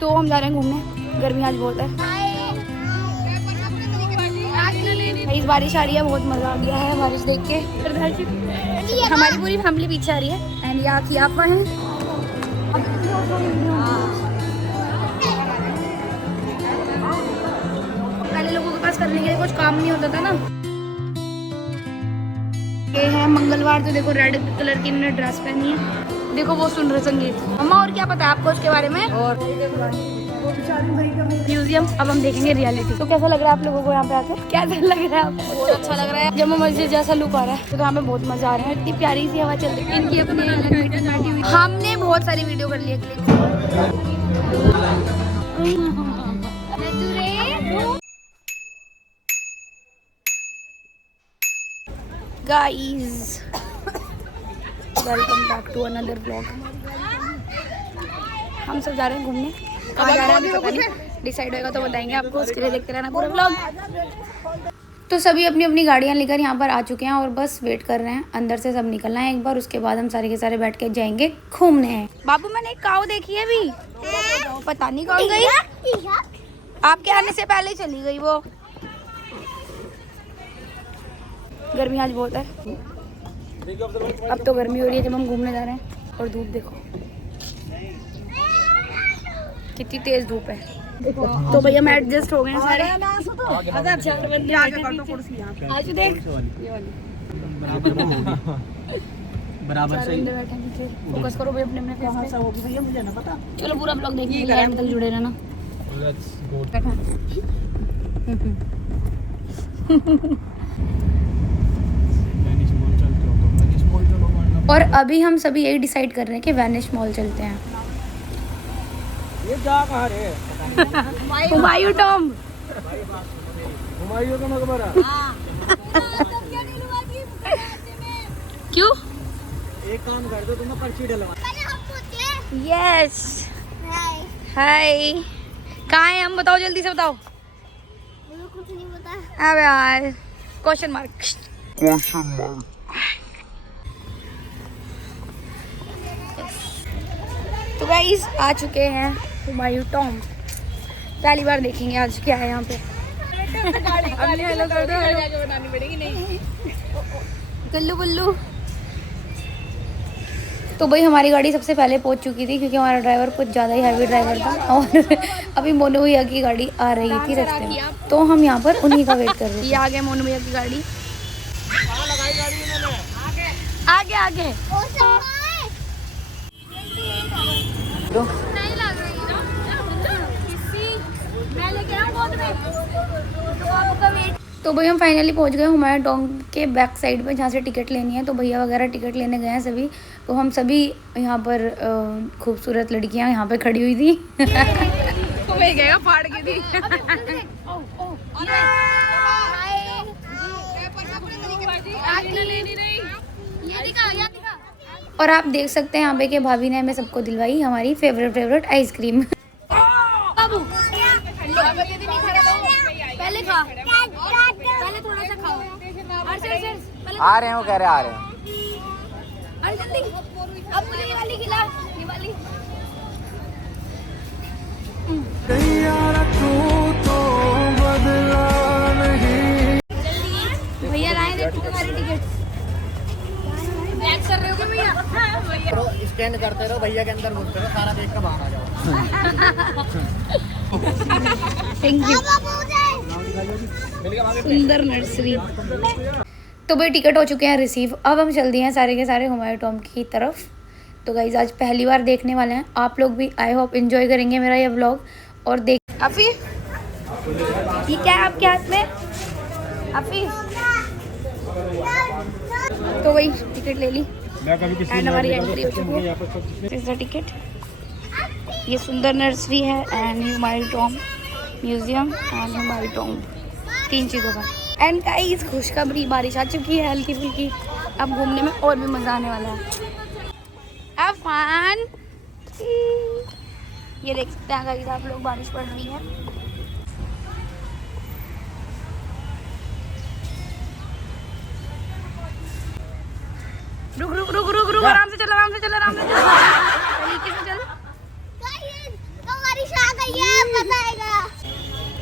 तो हम जा रहे हैं घूमने, गर्मी आज बहुत है। इस बारिश आ रही है, बहुत मजा आ गया है बारिश देख के। हमारी पूरी फैमिली पीछे आ रही है एंड यहाँ की आप हैं। पहले लोगों के पास करने के लिए कुछ काम नहीं होता था ना। ये है मंगलवार, तो देखो रेड कलर की इन्होंने ड्रेस पहनी है। देखो वो सुन रहे संगीत। मम्मा और क्या पता है आपको उसके बारे में? और म्यूजियम। अब हम देखेंगे रियलिटी। तो कैसा लग रहा है आप लोगों को यहाँ पे आकर? कैसा लग रहा है आपको? बहुत अच्छा लग रहा है। जम्मू मस्जिद जैसा लुक आ रहा है। तो यहाँ पे बहुत मजा आ रहा है, इतनी प्यारी सी हवा चल रही है। इनकी अपनी हमने बहुत सारी वीडियो कर ली है clip. Guys welcome back to another vlog. हम सब जा रहे हैं घूमने। कहाँ जा रहे हैं पता नहीं, डिसाइड होगा तो बताएंगे आपको। उसके लिए देखते रहना पूरा व्लॉग। तो सभी अपनी अपनी गाड़ियाँ लेकर यहाँ पर आ चुके हैं और बस वेट कर रहे हैं। अंदर से सब निकलना है एक बार, उसके बाद हम सारे के सारे बैठ के जाएंगे घूमने हैं। बाबू मैंने एक काऊ देखी है अभी, पता नहीं कौन गई। आपके आने से पहले चली गई वो। गर्मी आज बहुत है। अब तो गर्मी हो रही है जब हम घूमने जा रहे हैं। और धूप देखो कितनी तेज धूप है। तो भैया मैं एडजस्ट हो गए हैं सारे। आज देख बराबर से फोकस करो भैया अपने में। कहां से होगी भैया मुझे ना पता। चलो पूरा ब्लॉग देखने के लिए एंड तक जुड़े रहना। और अभी हम सभी यही डिसाइड कर रहे हैं कि वैनिश मॉल चलते हैं। ये जा कहाँ रे? हुमायूं टॉम। हुमायूं का मकबरा। क्यों? एक काम कर दो, तुम्हें पर्ची डलवा। Yes hi. कहाँ है हम? बताओ जल्दी से बताओ। मुझे कुछ नहीं पता। अब यार क्वेश्चन मार्क। तो गाइस आ चुके हैं हुमायूं टॉम। पहली बार देखेंगे आज क्या है यहाँ पे। हेलो कर दो, हेलो बनानी पड़ेगी। नहीं गुल्लू गुल्लू। तो भाई हमारी गाड़ी सबसे पहले पहुंच चुकी थी क्योंकि हमारा ड्राइवर कुछ ज़्यादा ही हैवी ड्राइवर था और अभी मोनू भैया की गाड़ी आ रही थी रास्ते में। तो हम यहाँ पर उन्हीं का वेट कर रहे थे। ये आ गए मोनू भैया की गाड़ी। आगे आगे नहीं लग रही मैं लेके आऊं गोद में। तो आपका वेट। तो भैया हम फाइनली पहुंच गए हुमायूं टॉम के बैक साइड पे जहाँ से टिकट लेनी है। तो भैया वगैरह टिकट लेने गए हैं सभी। तो हम सभी यहाँ पर खूबसूरत लड़कियाँ यहाँ पे खड़ी हुई थी। गया फाड़ के थी। और आप देख सकते हैं यहाँ पे कि भाभी ने हमें सबको दिलवाई हमारी फेवरेट आइसक्रीम। बाबू पहले खा, पहले थोड़ा सा खाओ। आ रहे हैं, वो कह रहे आ रहे हैं। अरे जल्दी अब मुझे ये वाली खिला, ये वाली। भैया लाए थे तुम्हारी टिकट। कर रहे हो क्या भैया? स्कैन करते रहो, भैया के अंदर घुसते रहो, सारा देख कर बाहर आ जाओ। Thank you. सुंदर नर्सरी। तो भाई टिकट हो चुके हैं रिसीव। अब हम चल दिए हैं सारे के सारे हुमायूं टॉम की तरफ। तो गाइज आज पहली बार देखने वाले हैं आप लोग भी। आई होप एंजॉय करेंगे मेरा ये व्लॉग। और देख अफी, ये क्या है आपके हाथ में अफी? तो वही टिकट ले ली एंड हमारी एंट्री हो चुकी है। इसका टिकट। ये सुंदर नर्सरी है and Humayun Tom museum and Humayun Tom, 3 चीज़ों का। एंड गाइस खुशखबरी, बारिश आ चुकी है हल्की फुल्की। अब घूमने में और भी मज़ा आने वाला है। Have fun. ये देख सकते हैं गाइस आप लोग, बारिश पड़ रही है। रुक रुक रुक रुक रुक, आराम से चल, आराम से चल, आराम से चल, तरीके से चल। तो बारिश आ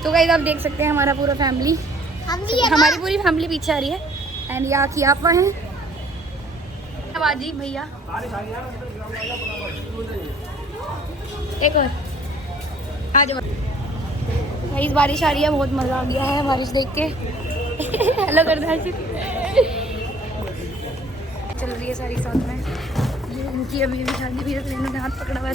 तो गाइस आप देख सकते हैं हमारा पूरा फैमिली, हमारी पूरी फैमिली पीछे आ रही है। एंड यहाँ की आप हैं बाजी भैया, एक और आज गाइस बारिश आ रही है, बहुत मज़ा आ गया है बारिश देख के। हेलो करना है चल रही है सारी साथ में। ये इनकी अभी भी शादी भी है, इन्होंने हाथ पकड़ा हुआ है।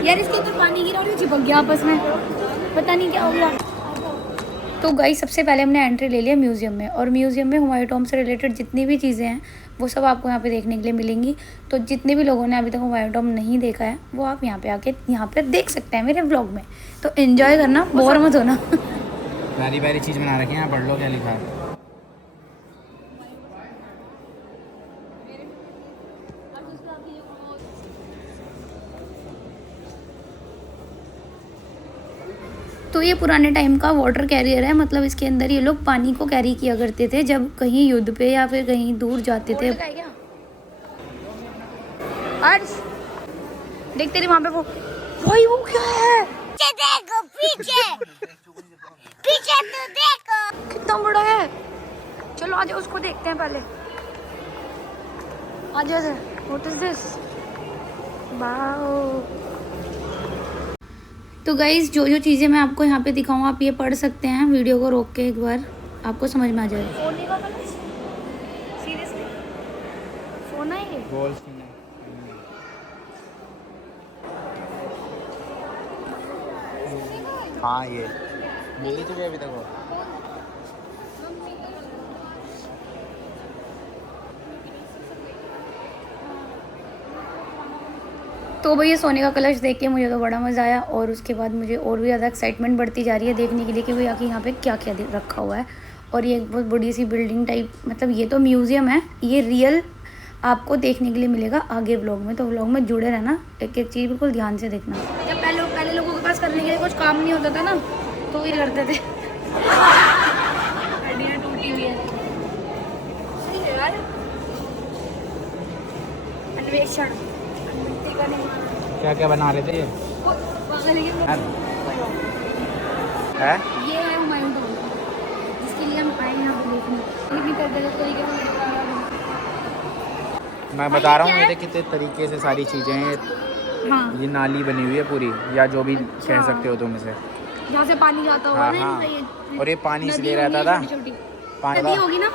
यार इसके ऊपर पानी गिरा और चिपक गया आपस में, पता नहीं क्या हो गया। तो गाइस सबसे पहले हमने एंट्री ले लिया म्यूज़ियम में, और म्यूज़ियम में हुमायूं टॉम्ब से रिलेटेड जितनी भी चीज़ें हैं वो सब आपको यहाँ पे देखने के लिए मिलेंगी। तो जितने भी लोगों ने अभी तक हुमायूं टॉम्ब नहीं देखा है वो आप यहाँ पे आके यहाँ पे देख सकते हैं मेरे व्लॉग में। तो एंजॉय करना, बोर मत होना। प्यारी प्यारी चीज़ बना रखी है, पढ़ लो क्या लिखा है। तो ये पुराने टाइम का वाटर कैरियर है, मतलब इसके अंदर ये लोग पानी को कैरी किया करते थे जब कहीं युद्ध पे या फिर कहीं दूर जाते थे। अर्श देख तेरे वहाँ पे वो क्या है? देखो पीछे पीछे तो देखो कितना बड़ा है। चलो आज उसको देखते हैं पहले। आज व्हाट इज दिस? वाओ। तो गाइज़ जो जो चीज़ें मैं आपको यहाँ पे दिखाऊँ आप ये पढ़ सकते हैं, वीडियो को रोक के एक बार आपको समझ में आ जाएगा। सोने का कलश सीरियसली सोना है ये? हाँ ये मिली तुझे अभी तक वो? तो भैया सोने का कलश देख के मुझे तो बड़ा मज़ा आया, और उसके बाद मुझे और भी ज़्यादा एक्साइटमेंट बढ़ती जा रही है देखने के लिए कि भैया कि यहाँ पे क्या क्या रखा हुआ है। और ये एक बहुत बड़ी सी बिल्डिंग टाइप, मतलब ये तो म्यूज़ियम है, ये रियल आपको देखने के लिए मिलेगा आगे व्लॉग में। तो व्लॉग में जुड़े रहना, एक एक चीज़ बिल्कुल ध्यान से देखना। जब पहले लोगों के पास करने के लिए कुछ काम नहीं होता था ना तो ये करते थे। हड्डियाँ टूटी हुई है यार। अन्वेषण क्या क्या बना रहे थे ये? है? ये है हुमायूं टॉम्ब जिसके लिए हम आए यहाँ पे देखने। भी कर देते तरीके से मैं बता रहा हूँ, ये कितने तरीके से सारी चीज़ें हैं। हाँ ये नाली बनी हुई है पूरी, या जो भी कह सकते हो तुम इसे, जहाँ से पानी जाता होगा। हाँ ना हाँ। ये और ये पानी इसलिए नदी रहता था, होगी, छोटी पानी नदी होगी ना।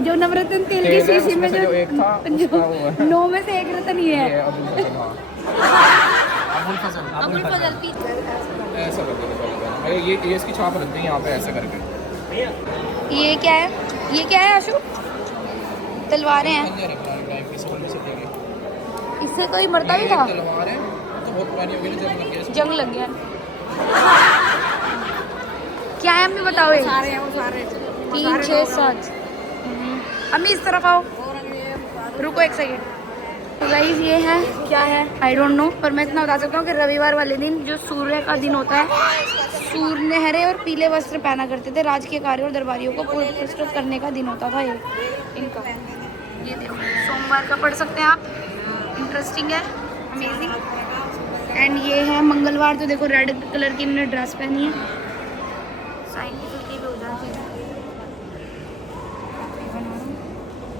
जो नवरत्न तेल की शीशी में जो एक था, जो 9 में से 1 रत्न ये है। अबुल फजल ऐसा करके ये इसकी छाप रखते हैं यहाँ पे ऐसे करके। ये क्या है? ये क्या है आशु? तलवारें हैं, इससे कोई मरता भी था। तलवार है तो बहुत पुरानी हो गई ना, जंग लग गया। क्या है अम्मी बताओ? ये सारे हैं वो सारे 3 6 7। अम्मी इस तरफ आओ, रुको एक सेकेंड। तो गाइस ये है, क्या है आई डोंट नो, पर मैं इतना बता सकता हूँ कि रविवार वाले दिन जो सूर्य का दिन होता है, सूर्य हरे और पीले वस्त्र पहना करते थे, राजकीय कार्य और दरबारियों को पुरस्कृत करने का दिन होता था ये इनका। ये देखो सोमवार का पढ़ सकते हैं आप, इंटरेस्टिंग है, अमेजिंग। एंड ये है मंगलवार, तो देखो रेड कलर की इन्होंने ड्रेस पहनी है, साइंटिफिक भी हो जाती है।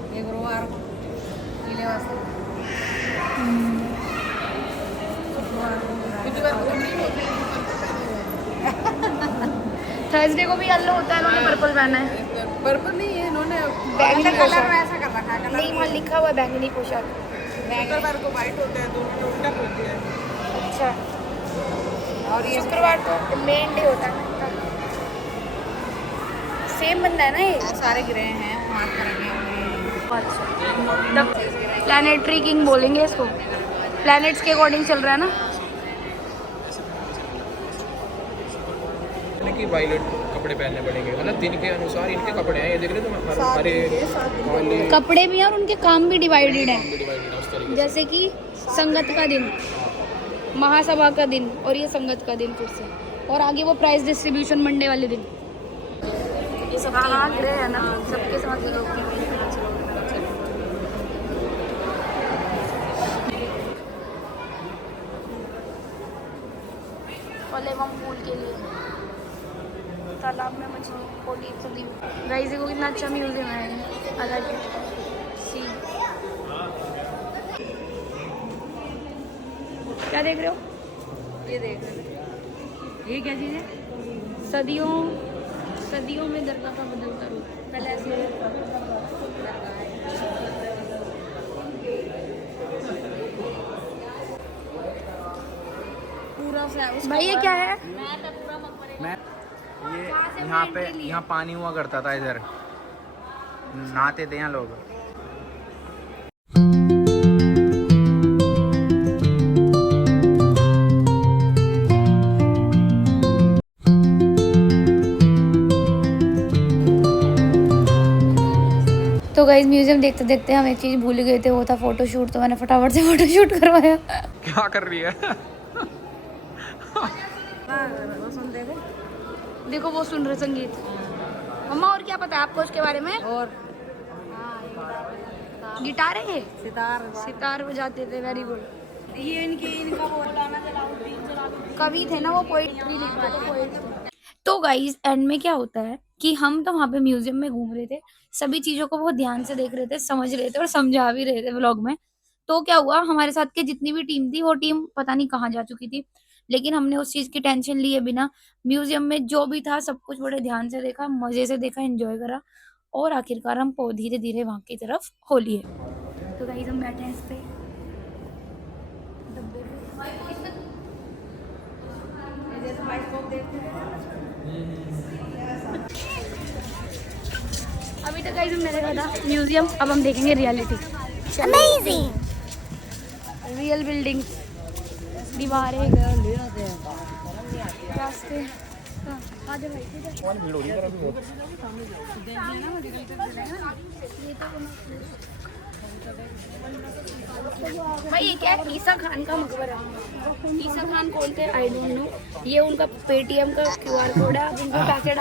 ये गुरुवार पीले वस्त्र थर्सडे को भी येलो होता है, इन्होंने पर्पल पहना है। पर्पल नहीं है, इन्होंने बैंगनी कलर पोशाक। ऐसा कर रखा है। नहीं वहाँ लिखा हुआ है बैंगनी पोशाक। शुक्रवार को वाइट होते हैं, दोनों उल्टा होती है। अच्छा, और ये शुक्रवार को मेन डे होता है। सेम बंदा है ना ये? सारे गिरे हैं, हाथ करेंगे। अच्छा, प्लैनेटरी किंग बोलेंगे इसको, प्लैनेट्स के अकॉर्डिंग चल रहा है ना। कि वायलेट कपड़े पहनने पड़ेंगे, मतलब दिन के अनुसार इनके कपड़े हैं। ये देख रहे तुम, हरे काले कपड़े भी हैं और उनके काम भी डिवाइडेड है। डिवाइडेड है उस तरीके से। जैसे कि संगत का दिन, महासभा का दिन, और ये संगत का दिन फिर से, और आगे वो प्राइज डिस्ट्रीब्यूशन मंडे वाले दिन। ये सब ग्रह है ना, सबके साथ ही लोग फूल के लिए तालाब में मछली पोटी सदी। गाइस देखो कितना अच्छा म्यूजियम है। अलग सी क्या देख रहे हो? ये देख रहे, ये क्या चीज़ है? सदियों में दरगाह का बदलता रूप। पहले ऐसे पूरा भाई ये क्या है? मैं ये यहाँ पे यहाँ पानी हुआ करता था, इधर नहाते थे यहाँ लोग। तो गाइस म्यूजियम देखते देखते हम एक चीज़ भूल गए थे, वो था फोटोशूट। तो मैंने फटाफट से फोटोशूट करवाया। क्या कर रही है? देखो वो सुन रहे संगीत। मम्मा और क्या पता है आपको उसके बारे में? और गिटार है ये? सितार बजाते थे। Very good. ये इनका वो जलालुद्दीन कवि थे ना, वो पोएट्री लिखते थे, पोएट थे। तो गाइस एंड में क्या होता है कि हम तो वहाँ पे म्यूजियम में घूम रहे थे, सभी चीज़ों को बहुत ध्यान से देख रहे थे, समझ रहे थे और समझा भी रहे थे व्लॉग में। तो क्या हुआ, हमारे साथ के जितनी भी टीम थी वो टीम पता नहीं कहाँ जा चुकी थी, लेकिन हमने उस चीज़ की टेंशन लिए बिना म्यूजियम में जो भी था सब कुछ बड़े ध्यान से देखा, मज़े से देखा, एंजॉय करा, और आखिरकार हम धीरे धीरे वहाँ की तरफ हो लिए। तो गाइस हम बैठे हैं इस पे डब्बे पे। अभी तक गाइस हमने देखा था म्यूजियम, अब हम देखेंगे रियलिटी। Amazing. रियल बिल्डिंग, दीवारें, रास्ते। हाँ, आजा भाई, भीड़ हो रही है अभी बहुत। भाई ये क्या है? ईसा खान का मकबरा है। ईसा खान कौन थे? I don't know. ये उनका पेटीएम का QR कोड है, आप उनको पैसे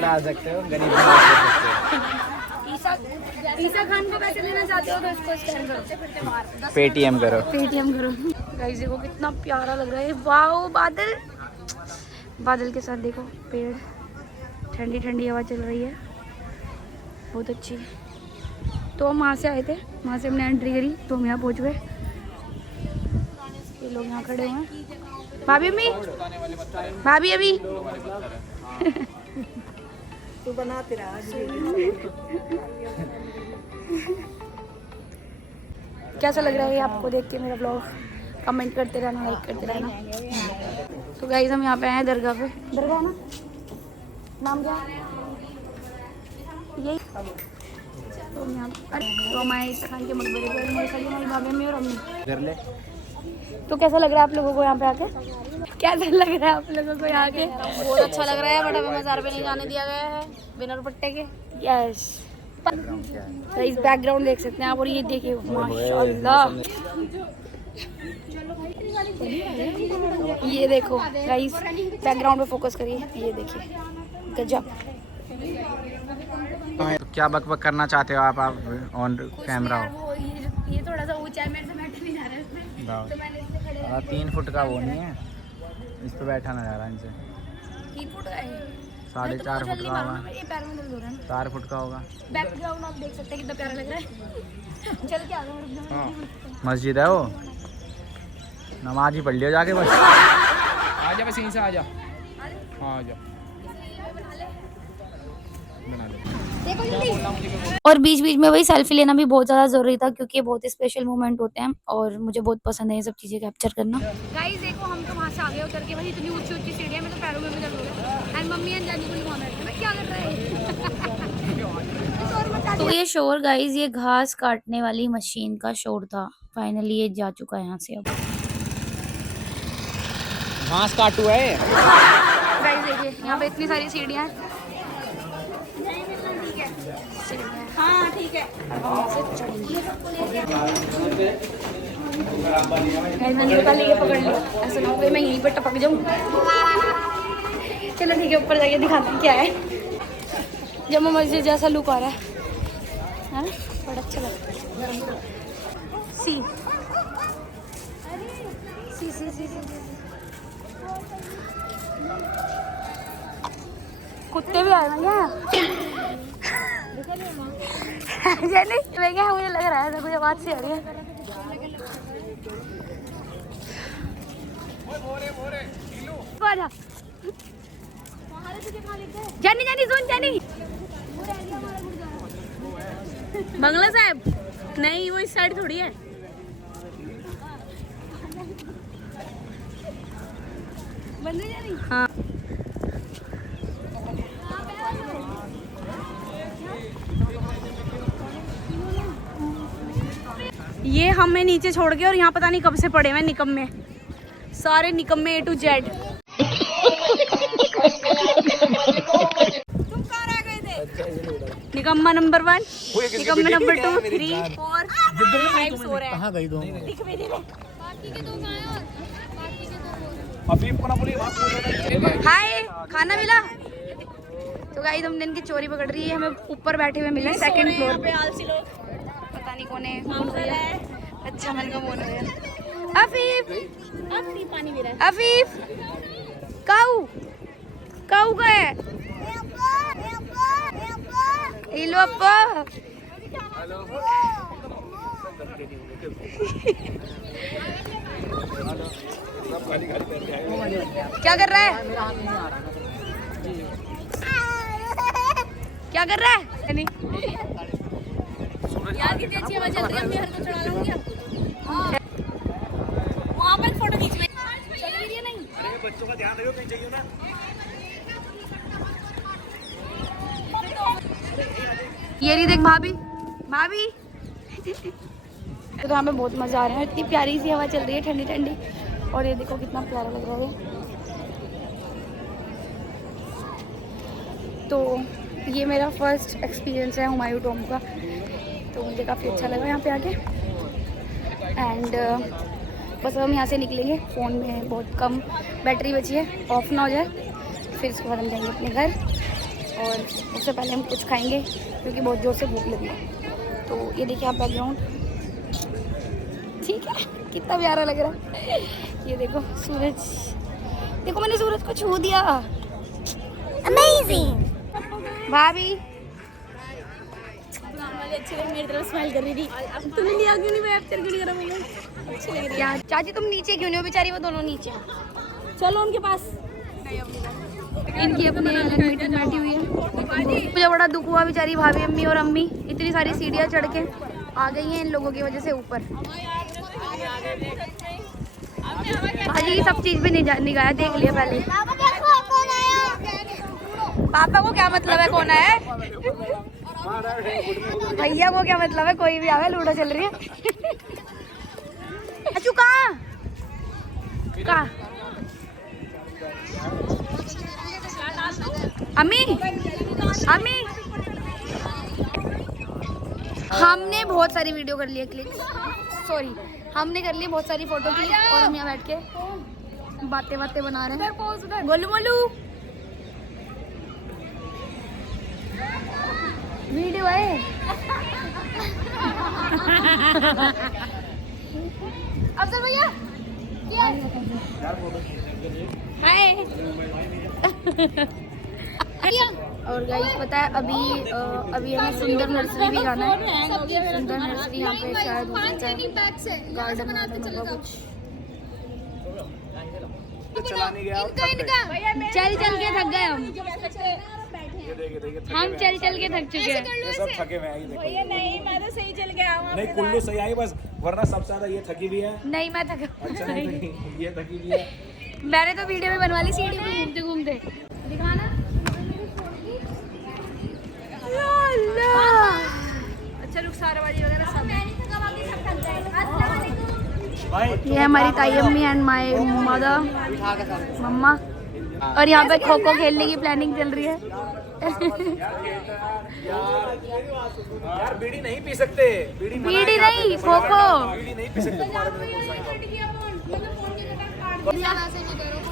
डाल सकते हो, गरीब सकते हो। ईसा खान को पैसे देना चाहते हो तो इसको स्कैन करो, पेटीएम करो। गाइस देखो कितना प्यारा लग रहा है। वाओ, बादल के साथ देखो पेड़, ठंडी ठंडी हवा चल रही है, बहुत अच्छी। तो हम वहाँ से आए थे, वहाँ से हमने एंट्री करी तो हम यहाँ पहुँच गए। ये लोग यहाँ खड़े हुए हैं। भाभी अभी तू बनाते रहा। कैसा लग रहा है आपको देख के मेरा ब्लॉग? कमेंट करते रहना, लाइक करते रहना। तो गाइस हम यहाँ पे आए हैं दरगाह पे। दरगाह ना नाम क्या है? यही। तो हम यहाँ तो हम आए ईसा खान के मकबरे पर। मेरे खड़ी हमारी भाभी में और अम्मी। तो कैसा लग रहा है आप लोगों को यहाँ पे आके? कैसा लग रहा है आप लोगों को यहाँ के? बहुत अच्छा लग रहा है, बट अभी मज़ार पे नहीं जाने दिया गया है बिना दुपट्टे के। यस। गाइस बैकग्राउंड देख सकते हैं आप, और ये देखिए माशाल्लाह, ये देखो गाइस बैकग्राउंड पे फोकस करिए, ये देखिए गजब। तो क्या बकबक करना चाहते हो आप ऑन कैमरा हो? ये थोड़ा सा ऊंचा है, मेरे से बैठा नहीं जा रहा है इसमें, तो मैंने इससे खड़े होकर 3 फुट का वो नहीं है, इस पे बैठा ना जा रहा इनसे। 3 फुट का है, 4.5 फुट का होगा, ये पैर में दर्द हो रहा है। 4 फुट का होगा। बैकग्राउंड आप देख सकते हैं कितना प्यारा लग रहा है। चल के आ जाओ। मस्जिद है वो, नमाज ही पढ़ लियो जाके बस। आजा बस यहीं से आजा। हाँ आजा, बना दे। और बीच बीच में वही सेल्फी लेना भी बहुत ज़्यादा ज़रूरी था, क्योंकि ये बहुत ही स्पेशल मोमेंट होते हैं और मुझे बहुत पसंद है ये सब चीज़ें कैप्चर करना। गाइस देखो हम तो वहाँ से आगे उतर के, भाई इतनी ऊंची ऊंची सीढ़ियाँ में तो पैरों में भी दर्द हो रहा है। एंड मम्मी एंड जानी को निभाना है, मैं क्या कर रहा है? तो ये शोर गाइस, ये घास काटने वाली मशीन का शोर था। फाइनली ये जा चुका है यहाँ से। अब घास काटू है। गाइस देखिए यहाँ पे इतनी सारी सीढ़ियाँ हैं, ठीक है। मैंने निकाल लिया, पकड़ लिया, ऐसा ना हो गई मैं यहीं पर टपक जाऊँ। चलो ठीक है, ऊपर जाके दिखाती हूँ क्या है। जम्मू मस्जिद जैसा लुक आ रहा है, हाँ बड़ा अच्छा लग रहा है। सी सी सी सी सी कुत्ते भी आए हैं क्या? मैं क्या, मुझे लग रहा है ऐसा कुछ आवाज सी आ रही है। आजा जानी जानी सुन जानी। बंगला साहब नहीं, वो इस साइड थोड़ी है। बंदे जा रही। हाँ ये हमें नीचे छोड़ के, और यहाँ पता नहीं कब से पड़े हुए निकम्मे, सारे निकम्मे A to Z। तुम कहाँ रह गए थे? निकम्मा नंबर 1, निकम्मा नंबर 2, 3, 4, 5 सो रहे हैं। कहाँ गई दो? दिख भी नहीं रहे। हाय, खाना मिला? तो गाइस हम दिन की चोरी पकड़ रही है, हमें ऊपर बैठे हुए मिले सेकंड फ्लोर पे। आलसी लोग। पता नहीं कौन है। अच्छा मन का मोन है। अफीफ, पानी भी रहा है। अफीफ, काऊ काऊ का है। हेलो अप्पा। क्या कर रहा है? क्या कर रहा है? नहीं यार कितनी अच्छी हवा चल रही है, मैं हर को चढ़ा लूंगी आपको। वहाँ पर फोटो खींच में चल रही है नहीं। बच्चों का ध्यान रखो, कहीं चाहिए ना। ये रही देख भाभी, भाभी। तो यहाँ पे बहुत मज़ा आ रहा है, इतनी प्यारी सी हवा चल रही है ठंडी ठंडी, और ये देखो कितना प्यारा लग रहा है। तो ये मेरा फर्स्ट एक्सपीरियंस है हुमायूं टॉम्ब का, तो मुझे काफ़ी अच्छा लगा यहाँ पे आके। एंड बस हम यहाँ से निकलेंगे, फ़ोन में बहुत कम बैटरी बची है, ऑफ ना हो जाए, फिर उसके बाद हम जाएंगे अपने घर, और उससे पहले हम कुछ खाएंगे क्योंकि बहुत ज़ोर से भूख लगी है। तो ये देखिए आप बैकग्राउंड, ठीक है कितना प्यारा लग रहा है। ये देखो सूरज, देखो मैंने सूरज को छू दिया। Amazing. भाभी अच्छे लगे, मेरी तरफ स्माइल कर रही थी। तुमने लिया क्यों नहीं? मैं कैप्चर क्यों नहीं करा मुझे? अच्छी लग रही है। क्या चाची तुम नीचे क्यों नहीं हो? बेचारी वो दोनों नीचे हैं। चलो उनके पास। इनकी अपनी अलग मीटिंग बैठी हुई है। मुझे बड़ा दुख हुआ, बेचारी भाभी अम्मी और अम्मी इतनी सारी सीढ़ियाँ चढ़ के आ गई हैं इन लोगों की वजह से ऊपर। भाजी सब चीज़ भी निगाह देख लिया पहले। पापा देखो कौन आया। पापा को क्या मतलब है कौन है? भैया को क्या मतलब है कोई भी आवे, लूडो चल रही है। अच्छू कहाँ कहाँ? अम्मी अम्मी, हमने बहुत सारी वीडियो कर ली क्लिक, सॉरी हमने कर ली बहुत सारी फोटो क्लिक, और हम यहाँ बैठ के बातें बना रहे हैं। बोलू बोलू वीडियो है। अफसर भैया हाय। और गाइस पता है अभी हमें सुंदर नर्सरी भी जाना है। सुंदर नर्सरी यहाँ पे शायद गार्डन वार्डन होगा कुछ। चल के थक गए हम चल के थक चुके हैं। सब थके हुए हैं, भैया नहीं, मैं तो सही चल गया हूँ। नहीं कुल्लू सही आई बस, वरना सबसे ज्यादा ये थकी भी है। नहीं मैं थक, अच्छा नहीं ये थकी भी है। मैंने तो वीडियो में बनवा ली सीढ़ी पे घूमते दिखाना। अच्छा रुखसारवाड़ी वगैरह सब। ये हमारी ताई अम्मी एंड माय मदर मम्मा, और यहाँ पे खो खो खेलने की प्लानिंग चल रही है। यार बीड़ी नहीं पी सकते, बीड़ी नहीं फोको। नहीं पी सकते।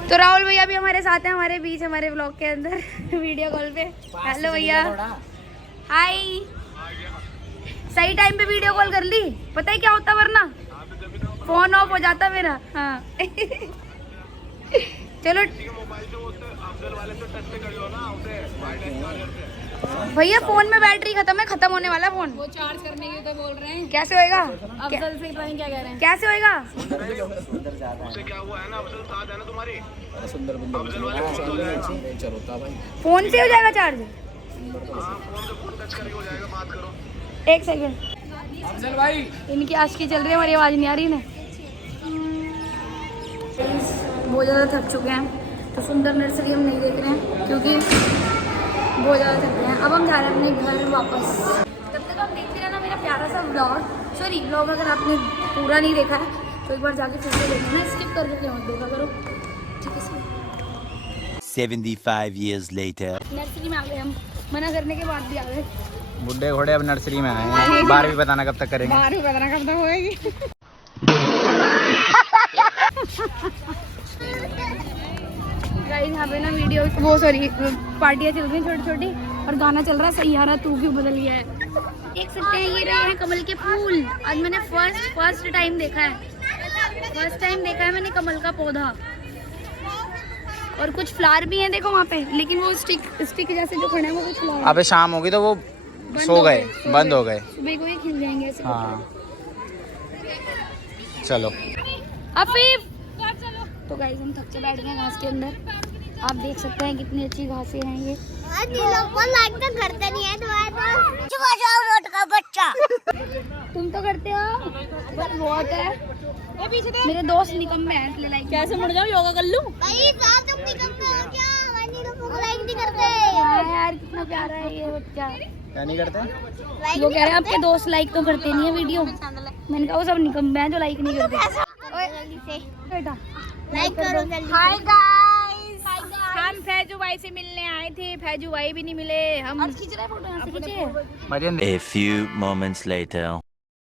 तो राहुल भैया भी हमारे साथ हैं, हमारे बीच, हमारे व्लॉग के अंदर वीडियो कॉल पे। हेलो भैया, हाय। सही टाइम पे वीडियो कॉल कर ली, पता है क्या होता वरना फोन ऑफ हो जाता मेरा। हाँ चलो भैया, फोन में बैटरी खत्म है, खत्म होने वाला फोन। वो चार्ज करने के लिए तो बोल रहे हैं। कैसे होएगा? अफजल से पता नहीं क्या कह रहे हैं। कैसे होएगा? सुंदर होता भाई। फोन से हो जाएगा चार्ज? एक सेकंड, अफजल भाई इनकी आशिकी चल रही है, हमारी आवाज नहीं आ रही इन्हें। बहुत ज़्यादा थक चुके हैं, तो सुंदर नर्सरी हम नहीं देख रहे हैं क्योंकि बहुत ज़्यादा थक गए हैं। अब हम जा रहे हैं अपने घर वापस। तब तक आप देखते रहना मेरा प्यारा सा व्लॉग अगर आपने पूरा नहीं देखा है तो एक बार जाके फिर से देखना, स्किप करके मत देखा करो, ठीक है सर। 75 years later. नर्सरी में आ गए हम, मना करने के बाद भी आ गए। बुड्ढे घोड़े अब नर्सरी में आए हैं, 12वीं बताना कब तक करेंगे। 12वीं बताना कब तक होएगी। गाइस यहाँ पे ना वीडियो वो सॉरी पार्टियाँ चल रही हैं छोटी छोटी, और गाना चल रहा है सैयारा तू क्यों बदल गया है। देख सकते हैं ये रहे हैं कमल के फूल। आज मैंने फर्स्ट टाइम देखा है मैंने कमल का पौधा। और कुछ फ्लावर भी हैं देखो वहाँ पे, लेकिन वो स्टिक जैसे जो खड़े हैं वो कुछ फ्लावर। अबे शाम होगी तो वो सो गए, बंद हो गए। सुबह को ये खिल जाएंगे ऐसे। हाँ चलो अफीफ, तो गाइस हम थक के बैठ गए घास के अंदर। आप देख सकते हैं कितनी अच्छी घासें हैं ये। लाइक तो करते नहीं है तुम्हारे रोड का बच्चा। तुम तो करते हो, बस बहुत है। ये पीछे देख, मेरे दोस्त निकम्मे हैं इसलिए लाइक। कैसे मुड़ जाऊं, योगा कर लूं। भाई साहब तुम निकलते हो क्या? हमारे लोगों को लाइक नहीं करते। हाँ यार कितना प्यारा है ये बच्चा। क्या नहीं करते? वो कह रहे हैं आपके दोस्त लाइक तो करते नहीं है वीडियो। मैंने कहा वो सब निकम्मे हैं जो लाइक नहीं करते। बेटा लाइक करो जल्दी। हाय गाइस, हम फैजू भाई से मिलने आए थे, फैजू भाई भी नहीं मिले। हम खींच रहे फोटो, यहाँ से खींचे। मजे A few moments later.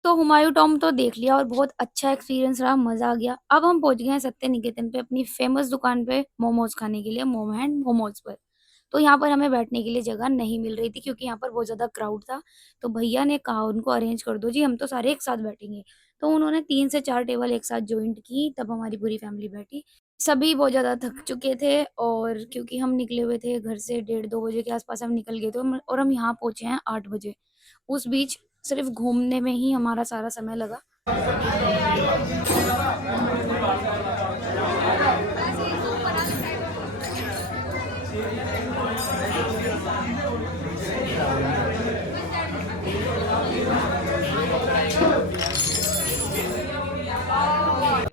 तो हुमायूं टॉम तो देख लिया और बहुत अच्छा एक्सपीरियंस रहा, मजा आ गया। अब हम पहुंच गए हैं सत्य निकेतन पे, अपनी फेमस दुकान पे मोमोज खाने के लिए, मोम एंड मोमोज पर। तो यहाँ पर हमें बैठने के लिए जगह नहीं मिल रही थी क्योंकि यहाँ पर बहुत ज़्यादा क्राउड था। तो भैया ने कहा उनको अरेंज कर दो जी, हम तो सारे एक साथ बैठेंगे। तो उन्होंने 3 से 4 टेबल एक साथ ज्वाइंट की, तब हमारी पूरी फैमिली बैठी। सभी बहुत ज़्यादा थक चुके थे, और क्योंकि हम निकले हुए थे घर से 1:30-2 बजे के आसपास हम निकल गए थे, और हम यहाँ पहुँचे हैं 8 बजे। उस बीच सिर्फ घूमने में ही हमारा सारा समय लगा।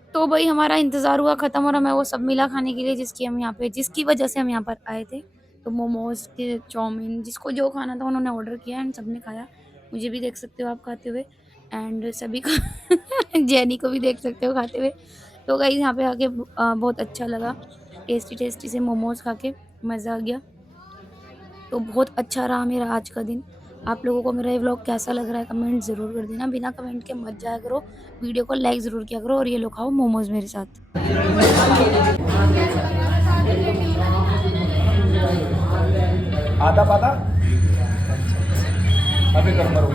तो भाई हमारा इंतज़ार हुआ ख़त्म, और हमें वो सब मिला खाने के लिए जिसकी वजह से हम यहाँ पर आए थे। तो मोमोज के, चाउमीन, जिसको जो खाना था उन्होंने ऑर्डर किया एंड सबने खाया। मुझे भी देख सकते हो आप खाते हुए, एंड सभी को जैनी को भी देख सकते हो खाते हुए। तो गाइस यहाँ पे आके बहुत अच्छा लगा, टेस्टी से मोमोज खा के मज़ा आ गया। तो बहुत अच्छा रहा मेरा आज का दिन। आप लोगों को मेरा ये व्लॉग कैसा लग रहा है कमेंट ज़रूर कर देना, बिना कमेंट के मत जाया करो, वीडियो को लाइक ज़रूर किया करो, और ये लो खाओ मोमोज मेरे साथ। आधा पाता अभी कर मरो।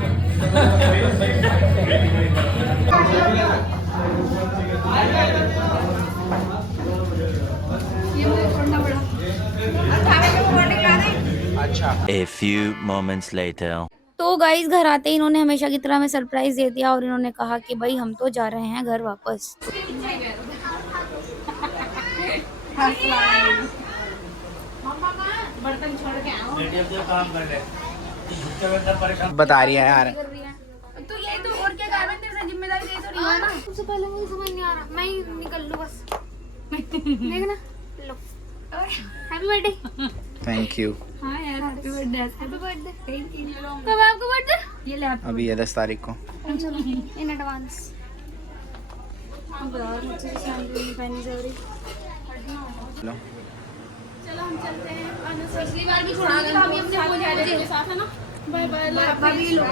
अच्छा। A few moments later. तो गाइस घर आते ही इन्होंने हमेशा की तरह हमें सरप्राइज दे दिया, और इन्होंने कहा कि भाई हम तो जा रहे हैं घर वापस। बर्तन छोड़ के आओ। बता रही है यार। तो ये तो और क्या कर रहा है, तेरे से जिम्मेदारी दे तो रही है ना। सबसे पहले मुझे समझ नहीं आ रहा, मैं ही निकल लूं बस। देखना लो, हैप्पी बर्थडे। Thank you. हाँ यार happy birthday, happy birthday, thank you. कब आपका बर्थडे? ये ले आप अभी है 10 तारीख को। In advance. अब यार मुझे सैंडल नहीं पहनी जा रही। लो। पिछली बार भी छोड़ा था भाभी अपने को जाने साथ है ना। बाय बाय भाभी लो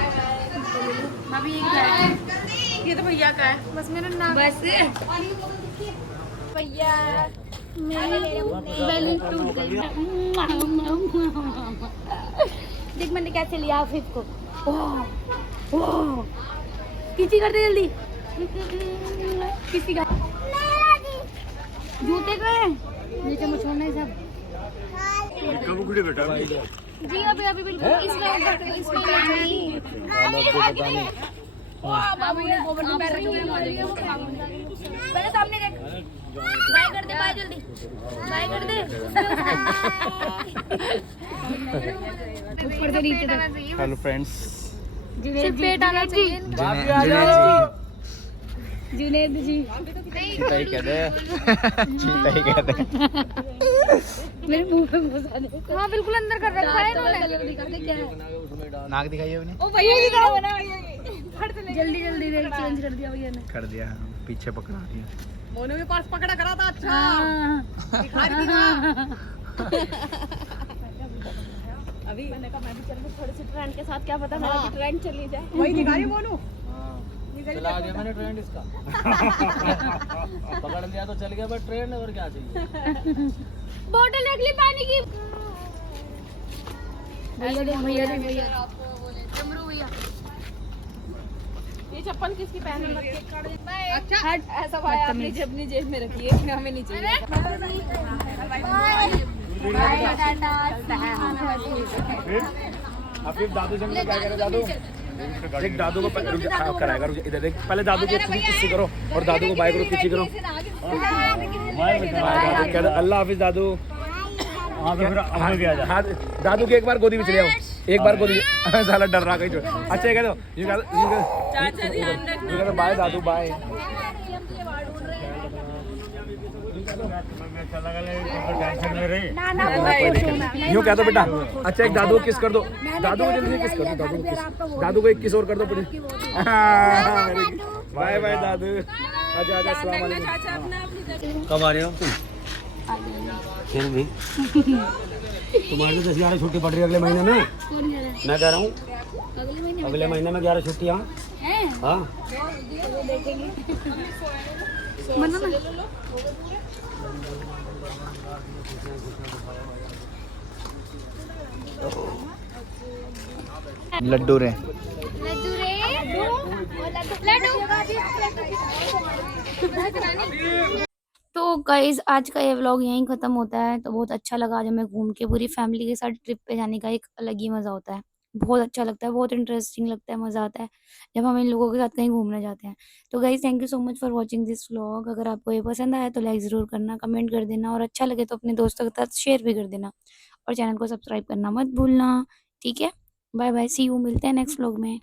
भाभी ये तो भैया का है बस मेरा नाम बस भैया बैलून टूट गई। देख मैंने कैसे लिया आफिफ को। ओह किसी कर दे जल्दी किसी का जूते का है नीचे मुझे छोड़ना सब जी अभी बिल्कुल इसमें बाबू ने गोबर में पैर रखे पहले सामने देख बाय कर दे बाय जल्दी बाय कर दे ऊपर से नीचे तक। हेलो फ्रेंड्स, सिर्फ पेट आना चाहिए। जुनेद जी चीता ही कहते हैं, चीता ही कहते हैं। मेरे मुंह पे घुसा दे। हाँ बिल्कुल अंदर कर रखा है इन्होंने। जल्दी कर दे क्या है नाक दिखाइए अपनी। ओ भैया दिखा बना जल्दी जल्दी देख चेंज कर दिया भैया ने। कर दिया, पीछे पकड़ा दिया। मोनू के पास पकड़ा करा था। अच्छा दिखा रही थी ना। अभी मैंने कहा मैं भी चल थोड़े से ट्रेंड के साथ, क्या पता मेरा भी ट्रेंड चली जाए। वही दिखा रही मोनू। चला दिया मैंने ट्रेंड इसका। पकड़ लिया तो चल गया, बट ट्रेंड और क्या चाहिए। बोतल रख ली पानी की। भैया चमरू भैया ये चप्पल किसकी पहन रखी है? अच्छा ऐसा भाई आपने अपनी जेब में रखी है, हमें नहीं चाहिए। फिर दादू से क्या कह रहे दादू? देख दादू को कराएगा, इधर देख पहले दादू की अच्छी किस्सी करो और दादू को बाय करो, किसी करो। अल्लाह हाफिज दादू। हाँ दादू की एक बार गोदी में चले आओ, एक बार गोदी। साला डर रहा कहीं। अच्छा ये कह दो, चाचा ध्यान रखना। बाय दादू बाय। यूँ कह दो बेटा। अच्छा एक दादू को किस कर दो, दादू को जल्दी किस कर दो, दादू को किस, दादू को एक किस और कर दो पूरी। बाय बाय दादू। आजा आजा, अस्सलाम वालेकुम। कब आ रहे हो तुम? फिर भी तुम्हारी तो 10-11 छुट्टी पड़ रही है अगले महीने में। मैं कह रहा हूँ अगले महीने में 11 छुट्टियाँ। हाँ लड्डू रे तो गाइज आज का ये व्लॉग यहीं ख़त्म होता है। तो बहुत अच्छा लगा आज हमें घूम के, पूरी फैमिली के साथ ट्रिप पे जाने का एक अलग ही मज़ा होता है। बहुत अच्छा लगता है, बहुत इंटरेस्टिंग लगता है, मज़ा आता है जब हम इन लोगों के साथ कहीं घूमने जाते हैं। तो guys thank you so much for watching this vlog. अगर आपको ये पसंद आया तो लाइक ज़रूर करना, कमेंट कर देना और अच्छा लगे तो अपने दोस्तों के साथ शेयर भी कर देना और चैनल को सब्सक्राइब करना मत भूलना। ठीक है, बाय बाय, सी यू, मिलते हैं नेक्स्ट व्लॉग में।